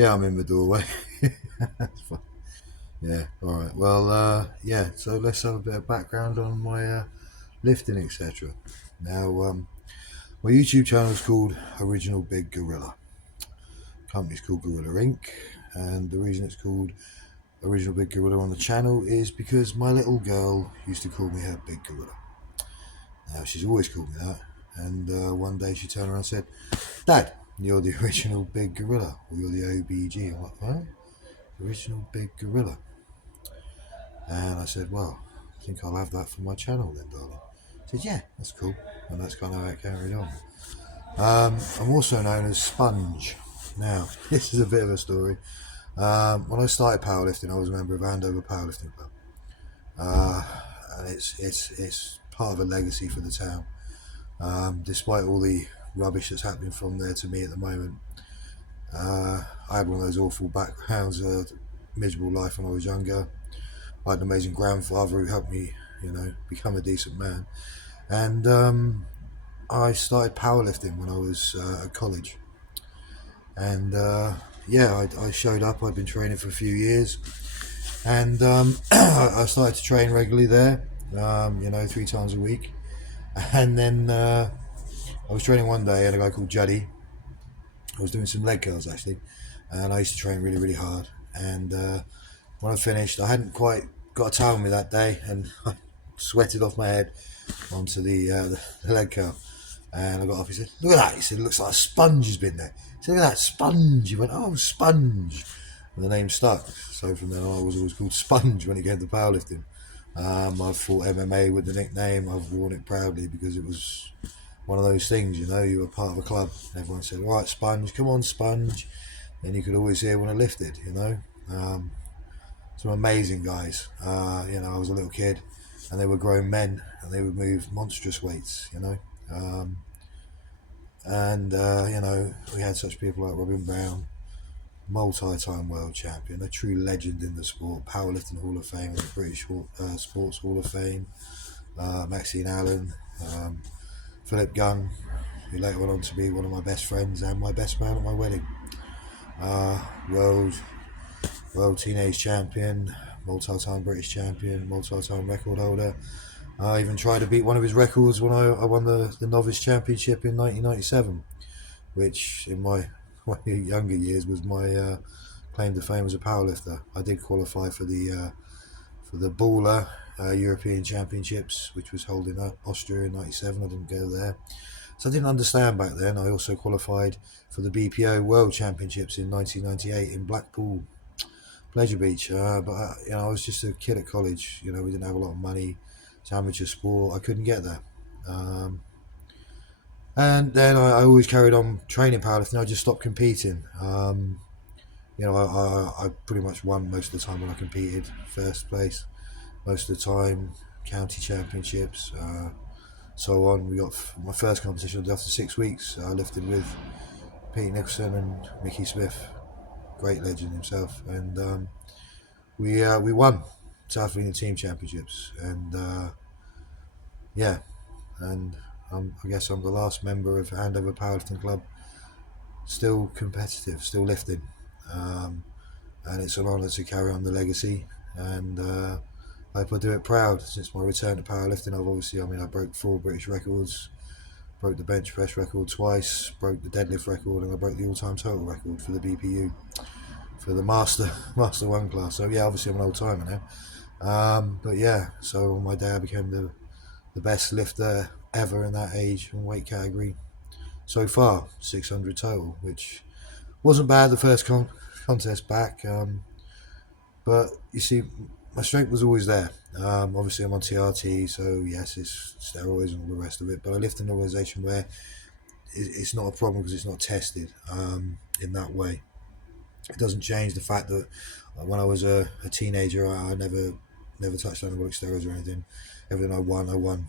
Yeah, I'm in the doorway. That's fine. Yeah, alright. Well, yeah, so let's have a bit of background on my lifting, etc. Now, my YouTube channel is called Original.Big.Gorillah. Company's called Gorilla Inc. And the reason it's called Original.Big.Gorillah on the channel is because my little girl used to call me her Big Gorilla. Now, she's always called me that. And one day she turned around and said, "Dad, you're the original Big Gorilla, or you're the OBG." I'm like, "What? Original Big Gorilla?" And I said, "Well, I think I'll have that for my channel then, darling." She said, "Yeah, that's cool." And that's kind of how it carried on. I'm also known as Sponge. Now, this is a bit of a story. When I started powerlifting, I was a member of Andover Powerlifting Club. And it's part of a legacy for the town. Despite all the rubbish that's happening from there to me at the moment, I had one of those awful backgrounds, miserable life when I was younger. I had an amazing grandfather who helped me, become a decent man. And I started powerlifting when I was at college. And yeah, I showed up. I'd been training for a few years. And I started to train regularly there, 3 times a week. And then I was training one day, and a guy called Juddy. I was doing some leg curls actually, and I used to train really, really hard. And when I finished, I hadn't quite got a towel with me that day, and I sweated off my head onto the leg curl. And I got off. He said, "Look at that." He said, "It looks like a sponge has been there." He said, "Look at that sponge." He went, "Oh, Sponge," and the name stuck. So from then on, I was always called Sponge when it came to powerlifting. I've fought MMA with the nickname. I've worn it proudly because it was one of those things, you were part of a club. Everyone said, "All right, Sponge, come on, Sponge." And you could always hear when I lifted. Some amazing guys. I was a little kid and they were grown men and they would move monstrous weights. We had such people like Robin Brown, multi-time world champion, a true legend in the sport, powerlifting Hall of Fame, the British Sports Hall of Fame, Maxine Allen, Philip Gunn, who later went on to be one of my best friends and my best man at my wedding. World teenage champion, multi-time British champion, multi-time record holder. I even tried to beat one of his records when I won the novice championship in 1997, which in my younger years was my claim to fame as a powerlifter. I did qualify for the Baller European Championships, which was held in Austria in '97. I didn't go there, so I didn't understand back then. I also qualified for the BPO World Championships in 1998 in Blackpool, Pleasure Beach. But I was just a kid at college. We didn't have a lot of money. It's amateur sport. I couldn't get there. And then I always carried on training powerlifting. I just stopped competing. I pretty much won most of the time when I competed. First place most of the time, county championships, so on. We got my first competition was after 6 weeks. I lifted with Pete Nicholson and Mickey Smith, great legend himself, and we won South African Team Championships, and yeah, and I guess I'm the last member of Andover Powerlifting Club, still competitive, still lifting, and it's an honour to carry on the legacy, and I hope I do it proud. Since my return to powerlifting, I broke 4 British records, broke the bench press record twice, broke the deadlift record, and I broke the all-time total record for the BPU, for the Master 1 class. So yeah, obviously I'm an old timer now. But yeah, so on my day I became the best lifter ever in that age and weight category so far, 600 total, which wasn't bad the first contest back. But you see, my strength was always there. Obviously, I'm on TRT, so yes, it's steroids and all the rest of it. But I lift in an organisation where it's not a problem because it's not tested in that way. It doesn't change the fact that when I was a teenager, I never touched anabolic steroids or anything. Everything I won.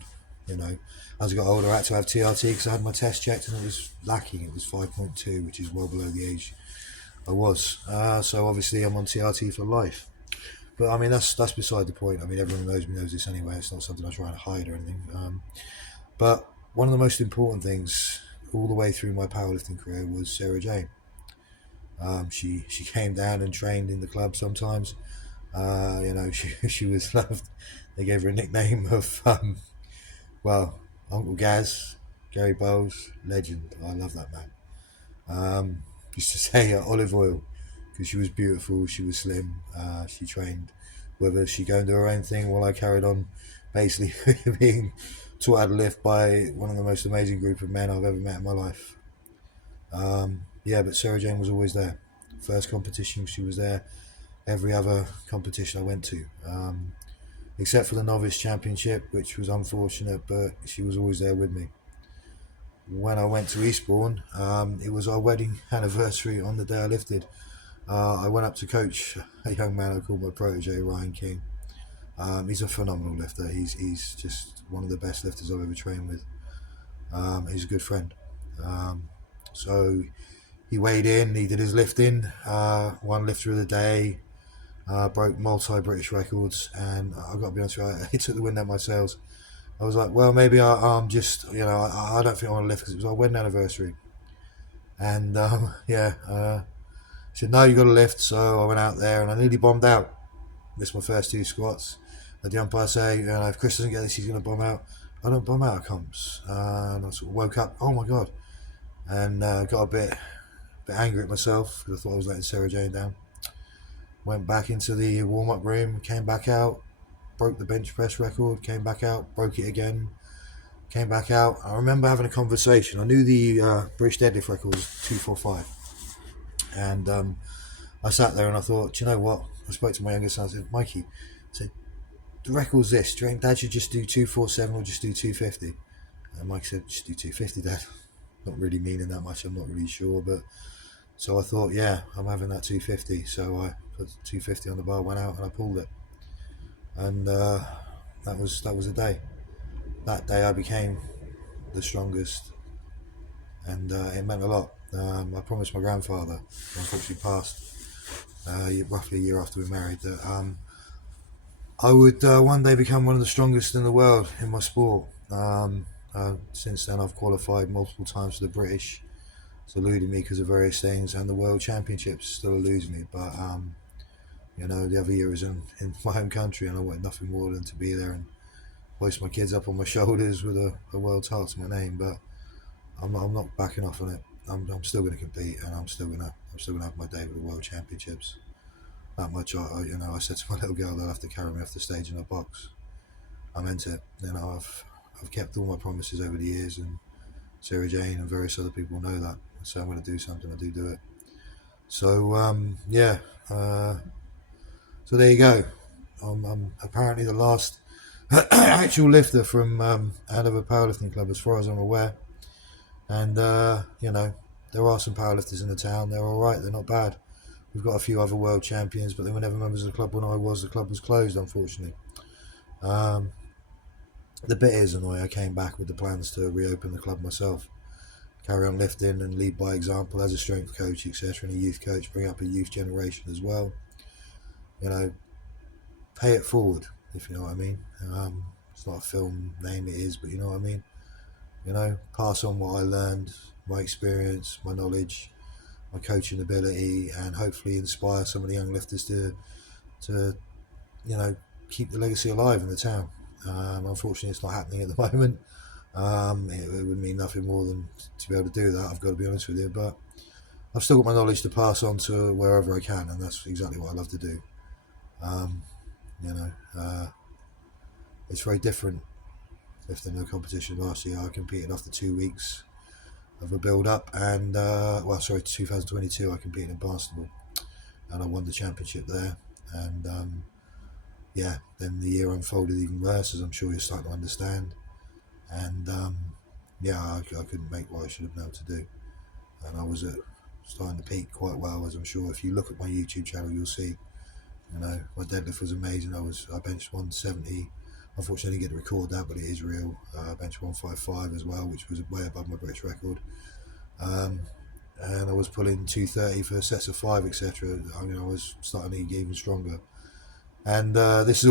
As I got older, I had to have TRT because I had my test checked and it was lacking. It was 5.2, which is well below the age I was. So obviously, I'm on TRT for life. But I mean, that's beside the point. I mean, everyone knows me knows this anyway. It's not something I try and hide or anything. But one of the most important things all the way through my powerlifting career was Sarah Jane. She came down and trained in the club sometimes. She was loved. They gave her a nickname of well, Uncle Gaz, Gary Bowles, legend. I love that man. Used to say olive oil because she was beautiful, she was slim, she trained with us. She go and do her own thing while I carried on basically being taught how to lift by one of the most amazing group of men I've ever met in my life. Yeah, but Sarah Jane was always there. First competition, she was there. Every other competition I went to, except for the novice championship, which was unfortunate, but she was always there with me. When I went to Eastbourne, it was our wedding anniversary on the day I lifted. I went up to coach a young man I called my protege, Ryan King. He's a phenomenal lifter. He's just one of the best lifters I've ever trained with. He's a good friend. So he weighed in, he did his lifting, one lifter of the day, broke multi-British records, and I've got to be honest with you, it took the wind out of my sails. I was like, well, maybe I'm just, I don't think I want to lift because it was our wedding anniversary. And he said, no, you got to lift. So I went out there and I nearly bombed out. Missed my first two squats. The umpire say, if Chris doesn't get this, he's going to bomb out. I don't bomb out, I comes. And I sort of woke up, oh my God. And got a bit angry at myself because I thought I was letting Sarah Jane down. Went back into the warm-up room, came back out, broke the bench press record, came back out, broke it again, came back out. I remember having a conversation. I knew the British deadlift record was 245. And I sat there and I thought, do you know what? I spoke to my younger son. I said, Mikey, I said, the record's this. Do you think Dad should just do 247 or just do 250? And Mike said, just do 250, Dad. Not really meaning that much. I'm not really sure. But so I thought, yeah, I'm having that 250. So I put 250 on the bar, went out and I pulled it. And that was the day. That day I became the strongest. And it meant a lot. I promised my grandfather, who unfortunately passed roughly a year after we married, that I would one day become one of the strongest in the world in my sport. Since then, I've qualified multiple times for the British. It's eluded me because of various things, and the World Championships still eludes me. But the other year was in my home country, and I wanted nothing more than to be there and hoist my kids up on my shoulders with a world title to my name. But I'm not backing off on it. I'm still going to compete, and I'm still going to have my day with the World Championships. That much, I said to my little girl, they'll have to carry me off the stage in a box. I meant it. I've kept all my promises over the years, and Sarah Jane and various other people know that. So I'm going to do something. I do it. So so there you go. I'm apparently the last actual lifter from out of a powerlifting club, as far as I'm aware. And there are some powerlifters in the town. They're all right. They're not bad. We've got a few other world champions, but they were never members of the club when the club was closed, unfortunately. The bit is annoying. I came back with the plans to reopen the club myself, carry on lifting and lead by example as a strength coach, etc., and a youth coach, bring up a youth generation as well. Pay it forward, if you know what I mean. It's not a film name, it is, but you know what I mean. Pass on what I learned, my experience, my knowledge, my coaching ability, and hopefully inspire some of the young lifters to keep the legacy alive in the town. Unfortunately, it's not happening at the moment. It would mean nothing more than to be able to do that, I've got to be honest with you, but I've still got my knowledge to pass on to wherever I can, and that's exactly what I love to do. It's very different lifting a competition. Last year I competed after 2 weeks of a build-up, and 2022 I competed in Barnstable and I won the championship there, and then the year unfolded even worse, as I'm sure you're starting to understand, and I couldn't make what I should have been able to do, and I was starting to peak quite well, as I'm sure if you look at my YouTube channel you'll see. My deadlift was amazing. I benched 170. Unfortunately, I didn't get to record that, but it is real. I benched 155 as well, which was way above my British record. And I was pulling 230 for sets of 5, etc. I was starting to get even stronger. And this has all been